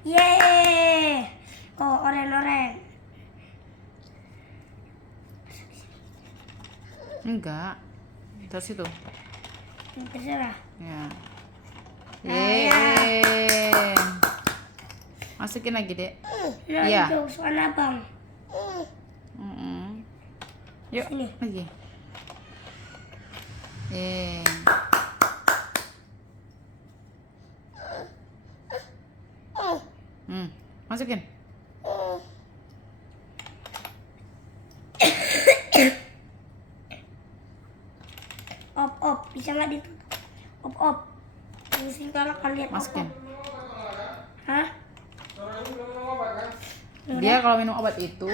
Yeay. Oh, oren. Enggak. Terus itu. Terserah. Ya. Ya. Yeay. Masukin lagi, Dek. Iya. Itu soal abang. Yuk, Sini. lagi. Yeay. Masukin. Op, bisa nggak ditutup? Op. Mesti kalau kalian Masukin. Hah? Dia kalau minum obat itu